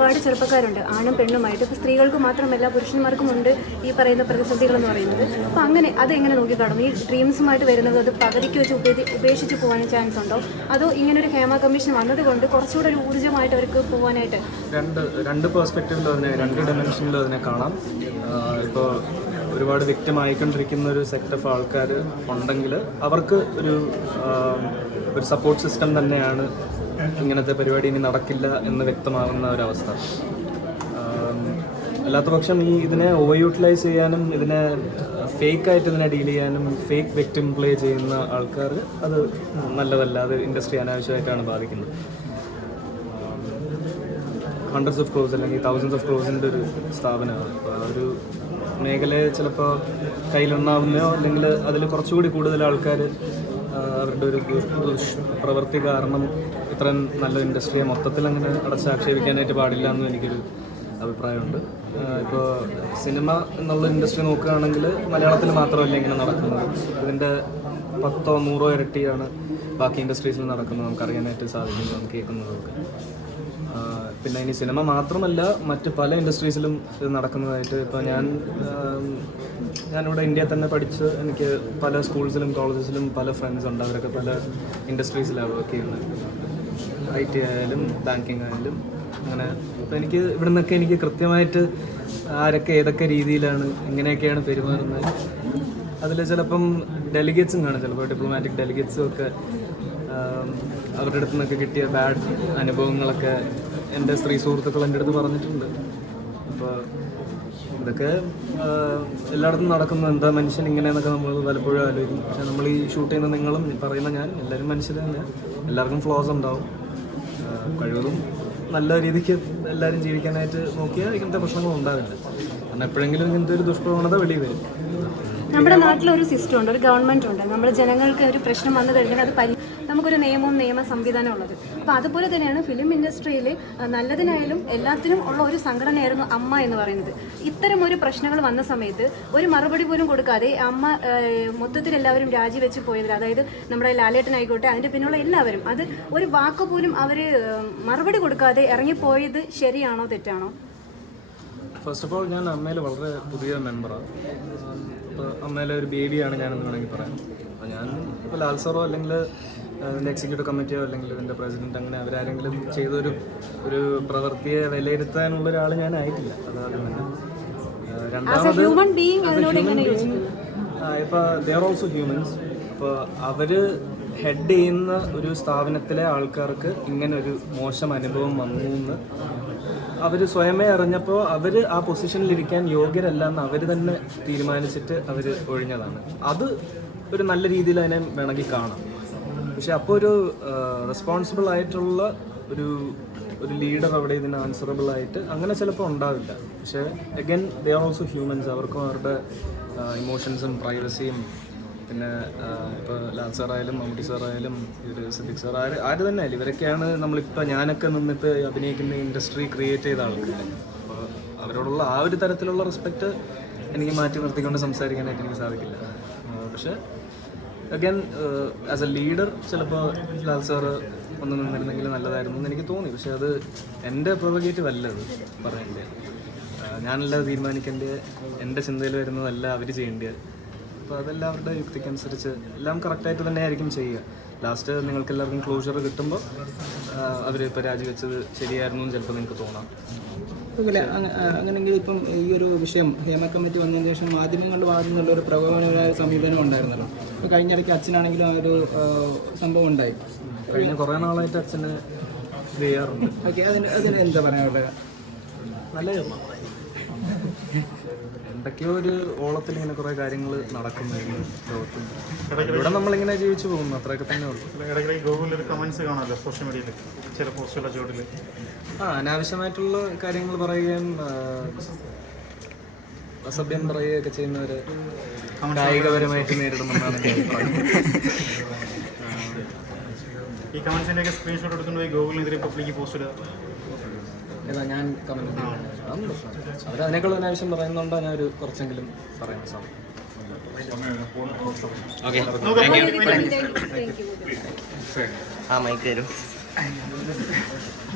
ഒരുപാട് ചെറുപ്പക്കാരുണ്ട്. ആണും പെണ്ണുമായിട്ട്. ഇപ്പോൾ സ്ത്രീകൾക്ക് മാത്രമല്ല പുരുഷന്മാർക്കും ഉണ്ട് ഈ പറയുന്ന പ്രതിസന്ധികൾ എന്ന് പറയുന്നത്. അപ്പോൾ അങ്ങനെ അത് എങ്ങനെ നോക്കിക്കാണും? ഈ ഡ്രീംസുമായിട്ട് വരുന്നത് അത് പകുതിക്ക് വെച്ച് ഉപേ- ഉപേക്ഷിച്ച് പോകാൻ ചാൻസ് ഉണ്ടോ? അതോ ഇങ്ങനൊരു ഹേമ കമ്മീഷൻ വന്നതുകൊണ്ട് കുറച്ചുകൂടെ ഒരു ഊർജമായിട്ട് അവർക്ക് പോകാനായിട്ട്? രണ്ട് രണ്ട് പേഴ്സ്പെക്റ്റീവിലും അതിനെ രണ്ട് ഡയമെൻഷനിലും അതിനെ കാണാം. ഇപ്പോൾ ഒരുപാട് വ്യക്തമായിക്കൊണ്ടിരിക്കുന്ന ഒരു സെക്ടർ ഓഫ് ആൾക്കാർ ഉണ്ടെങ്കിൽ അവർക്ക് ഒരു ഒരു സപ്പോർട്ട് സിസ്റ്റം തന്നെയാണ് ഇങ്ങനത്തെ പരിപാടി ഇനി നടക്കില്ല എന്ന് വ്യക്തമാകുന്ന ഒരവസ്ഥ. അല്ലാത്തപക്ഷം അല്ലാത്ത ഈ ഇതിനെ ഓവർ യൂട്ടിലൈസ് ചെയ്യാനും ഇതിനെ ഫേക്കായിട്ട് ഇതിനെ ഡീൽ ചെയ്യാനും ഫേക്ക് വിക്ടിം പ്ലേ ചെയ്യുന്ന ആൾക്കാർ അത് നല്ലതല്ല അത് ഇൻഡസ്ട്രി അനാവശ്യമായിട്ടാണ് ബാധിക്കുന്നത്. ഹൺഡ്രഡ്സ് ഓഫ് ക്രോസ് അല്ലെങ്കിൽ തൗസൻഡ്സ് ഓഫ് ക്രോസിന്റെ ഒരു സ്ഥാപനമാണ്. അപ്പോൾ ആ ഒരു മേഖലയെ ചിലപ്പോൾ കയ്യിലുണ്ടാവുന്നയോ അല്ലെങ്കിൽ അതിൽ കുറച്ചുകൂടി കൂടുതൽ ആൾക്കാർ അവരുടെ ഒരു പ്രവൃത്തി കാരണം ഇത്രയും നല്ല ഇൻഡസ്ട്രിയെ മൊത്തത്തിൽ അങ്ങനെ അടച്ചാക്ഷേപിക്കാനായിട്ട് പാടില്ല എന്ന് എനിക്കൊരു അഭിപ്രായമുണ്ട്. ഇപ്പോൾ സിനിമ എന്നുള്ള ഇൻഡസ്ട്രി നോക്കുകയാണെങ്കിൽ മലയാളത്തിൽ മാത്രമല്ല ഇങ്ങനെ നടക്കുന്നത്. ഇതിന്റെ പത്തോ നൂറോ ഇരട്ടിയാണ് ബാക്കി ഇൻഡസ്ട്രീസിൽ നടക്കുന്നത്. നമുക്കറിയാനായിട്ട് സാധിക്കുന്നത് കേൾക്കുന്നതൊക്കെ. പിന്നെ ഇനി സിനിമ മാത്രമല്ല മറ്റ് പല ഇൻഡസ്ട്രീസിലും ഇത് നടക്കുന്നതായിട്ട് ഇപ്പോൾ ഞാൻ ഞാനിവിടെ ഇന്ത്യയിൽ തന്നെ പഠിച്ച് എനിക്ക് പല സ്കൂൾസിലും കോളേജസിലും പല ഫ്രണ്ട്സ് ഉണ്ട്. അവരൊക്കെ പല ഇൻഡസ്ട്രീസിലാണ് വർക്ക് ചെയ്യുന്നത്. ഐ ടി ആയാലും ബാങ്കിങ് ആയാലും അങ്ങനെ. അപ്പോൾ എനിക്ക് ഇവിടെ നിന്നൊക്കെ എനിക്ക് കൃത്യമായിട്ട് ആരൊക്കെ ഏതൊക്കെ രീതിയിലാണ് എങ്ങനെയൊക്കെയാണ് പെരുമാറുന്നത്. അതിൽ ചിലപ്പം ഡെലിഗേറ്റ്സും കാണും. ചിലപ്പോൾ ഡിപ്ലോമാറ്റിക് ഡെലിഗേറ്റ്സും ഒക്കെ അവരുടെ അടുത്തു നിന്നൊക്കെ കിട്ടിയ ബാഡ് അനുഭവങ്ങളൊക്കെ എന്റെ സ്ത്രീ സുഹൃത്തുക്കൾ എന്റെ അടുത്ത് പറഞ്ഞിട്ടുണ്ട്. അപ്പോൾ ഇതൊക്കെ എല്ലായിടത്തും നടക്കുന്ന. എന്താ മനുഷ്യൻ ഇങ്ങനെയെന്നൊക്കെ നമ്മൾ പലപ്പോഴും ആലോചിക്കും. പക്ഷെ നമ്മൾ ഈ ഷൂട്ട് ചെയ്യുന്ന നിങ്ങളും പറയുന്ന ഞാൻ എല്ലാവരും മനുഷ്യർ തന്നെ. എല്ലാവർക്കും ഫ്ലോസ് ഉണ്ടാവും. കഴിവതും നല്ല രീതിക്ക് എല്ലാവരും ജീവിക്കാനായിട്ട് നോക്കിയാൽ ഇങ്ങനത്തെ പ്രശ്നങ്ങൾ ഉണ്ടാവില്ല. കാരണം എപ്പോഴെങ്കിലും ഇങ്ങനത്തെ ഒരു ദുഷ്പ്രവണത വെളിയിൽ വരും. നമ്മുടെ നാട്ടിലൊരു സിസ്റ്റം ഉണ്ട് ഒരു ഗവൺമെന്റ് ഉണ്ട്. നമ്മുടെ ജനങ്ങൾക്ക് ഒരു പ്രശ്നം വന്നു കഴിഞ്ഞാൽ അത് നമുക്കൊരു നിയമവും നിയമ സംവിധാനം ഉള്ളത്. അപ്പോൾ അതുപോലെ തന്നെയാണ് ഫിലിം ഇൻഡസ്ട്രിയിൽ നല്ലതിനായാലും എല്ലാത്തിനും ഉള്ള ഒരു സംഘടനയായിരുന്നു അമ്മ എന്ന് പറയുന്നത്. ഇത്തരം ഒരു പ്രശ്നങ്ങൾ വന്ന സമയത്ത് ഒരു മറുപടി പോലും കൊടുക്കാതെ അമ്മ മൊത്തത്തിൽ എല്ലാവരും രാജിവെച്ച് പോയതിൽ അതായത് നമ്മുടെ ലാലേട്ടനായിക്കോട്ടെ അതിന്റെ പിന്നുള്ള എല്ലാവരും അത് ഒരു വാക്ക് പോലും അവർ മറുപടി കൊടുക്കാതെ ഇറങ്ങിപ്പോയത് ശരിയാണോ തെറ്റാണോ? ഫസ്റ്റ് ഓഫ് ഓൾ ഞാൻ അമ്മയിൽ വളരെ പുതിയ മെമ്പറാണ് അപ്പോൾ അമ്മയിലെ ഒരു ബേബിയാണ് ഞാനെന്ന് വേണമെങ്കിൽ പറയാം. അപ്പോൾ ഞാൻ ഇപ്പോൾ ലാൽസറോ അല്ലെങ്കിൽ ഇതിന്റെ എക്സിക്യൂട്ടീവ് കമ്മിറ്റിയോ അല്ലെങ്കിൽ ഇതിന്റെ പ്രസിഡന്റ് അങ്ങനെ അവരാരെങ്കിലും ചെയ്തൊരു ഒരു പ്രവൃത്തിയെ വിലയിരുത്താനുള്ള ഒരാൾ ഞാൻ ആയിട്ടില്ല. അതാദ്യം തന്നെ. ഇപ്പൊ രണ്ടാമത് ഇപ്പോൾ ദർ ഓൾസോ ഹ്യൂമൻസ് ഇപ്പൊ അവർ ഹെഡ് ചെയ്യുന്ന ഒരു സ്ഥാപനത്തിലെ ആൾക്കാർക്ക് ഇങ്ങനെ ഒരു മോശം അനുഭവം വന്നു എന്ന് അവർ സ്വയമേ അറിഞ്ഞപ്പോൾ അവർ ആ പൊസിഷനിലിരിക്കാൻ യോഗ്യരല്ല എന്ന് അവർ തന്നെ തീരുമാനിച്ചിട്ട് അവർ ഒഴിഞ്ഞതാണ്. അത് ഒരു നല്ല രീതിയിൽ അതിനെ വേണമെങ്കിൽ കാണാം. പക്ഷെ അപ്പോൾ ഒരു റെസ്പോൺസിബിൾ ആയിട്ടുള്ള ഒരു ഒരു ലീഡർ അവിടെ ഇതിന് ആൻസറബിൾ ആയിട്ട് അങ്ങനെ ചിലപ്പോൾ ഉണ്ടാവില്ല. പക്ഷേ again they are also humans അവർക്കും അവരുടെ ഇമോഷൻസും പ്രൈവസിയും പിന്നെ ഇപ്പോൾ ലാൽ സാറായാലും മമ്മൂട്ടി സാറായാലും ഇവർ സിദ്ദിഖ് സാർ ആര് ആര് തന്നെ ആയാലും ഇവരൊക്കെയാണ് നമ്മളിപ്പോൾ ഞാനൊക്കെ നിന്നിട്ട് അഭിനയിക്കുന്ന ഇൻഡസ്ട്രി ക്രിയേറ്റ് ചെയ്ത ആൾക്കാർ അപ്പോൾ അവരോടുള്ള ആ ഒരു തരത്തിലുള്ള റെസ്പെക്റ്റ് എനിക്ക് മാറ്റി നിർത്തിക്കൊണ്ട് സംസാരിക്കാനായിട്ട് എനിക്ക് സാധിക്കില്ല. പക്ഷേ അഗൈൻ ആസ് എ ലീഡർ ചിലപ്പോൾ ലാൽ സാറ് ഒന്ന് നിന്നിരുന്നെങ്കിൽ നല്ലതായിരുന്നു എന്ന് എനിക്ക് തോന്നി. പക്ഷെ അത് എന്റെ പ്രൊവഗേറ്റീവ് അല്ല അത് പറയേണ്ടത്. ഞാനല്ല തീരുമാനിക്കേണ്ടത്. എന്റെ ചിന്തയിൽ വരുന്നതല്ല അവർ ചെയ്യേണ്ടത്. അപ്പോൾ അതെല്ലാവരുടെ യുക്തിക്കനുസരിച്ച് എല്ലാം കറക്റ്റായിട്ട് തന്നെ ആയിരിക്കും ചെയ്യുക. ലാസ്റ്റ് നിങ്ങൾക്ക് എല്ലാവർക്കും ക്ലോഷർ കിട്ടുമ്പോൾ അവർ ഇപ്പോൾ രാജിവെച്ചത് ശരിയായിരുന്നു എന്ന് ചിലപ്പോൾ നിങ്ങൾക്ക് തോന്നാം. അതുപോലെ അങ്ങ- ആ, അങ്ങനെയെങ്കിൽ ഇപ്പം ഈ ഒരു വിഷയം ഹേമ കമ്മിറ്റി വന്നതിന് ശേഷം മാധ്യമങ്ങളുടെ ഭാഗത്തു നിന്നുള്ള ഒരു പ്രകോപനപരമായ സമീപനം ഉണ്ടായിരുന്നല്ലോ. ഇപ്പോൾ കഴിഞ്ഞിടയ്ക്ക് അച്ഛനാണെങ്കിലും ആ ഒരു സംഭവം ഉണ്ടായി. കഴിഞ്ഞ കുറേ നാളായിട്ട് അച്ഛന് ഇത് ചെയ്യാറുണ്ട്. ഓക്കെ അതിന് അതിന് എന്താ പറയാനുള്ളത്? നല്ല എന്തൊക്കെയോ ഒരു ഓളത്തിൽ ഇങ്ങനെ കുറെ കാര്യങ്ങൾ നടക്കുന്നു ലോകത്തും. ഇവിടെ നമ്മളിങ്ങനെ ജീവിച്ചു പോകുന്നു അത്രയൊക്കെ തന്നെ ഉള്ളൂ. ഇടയ്ക്കിടയ്ക്ക് ഗൂഗിളിൽ കാണാമല്ലോ സോഷ്യൽ മീഡിയയിൽ ചില പോസ്റ്റുകളുടെ ചുവട്ടിൽ. ആ അനാവശ്യമായിട്ടുള്ള കാര്യങ്ങൾ പറയുകയും അസഭ്യം പറയുകയൊക്കെ ചെയ്യുന്നവര് കായികപരമായിട്ട് നേരിടുമെന്നാണ് ഈ കമന്റ്സിന്റെ ഒക്കെ സ്ക്രീൻഷോട്ട് എടുത്തുകൊണ്ട് ഗൂഗിളിനെതിരെ പബ്ലിക്ക് പോസ്റ്റ് ഇടുക. ഏതാ ഞാൻ കമന്റ് അതൊന്നും പ്രശ്നമില്ല അവർ അതിനേക്കാൾ അനാവശ്യം പറയുന്നുണ്ടോ? ഞാൻ ഒരു കുറച്ചെങ്കിലും പറയാൻ യു ആ മൈക്ക് തരും.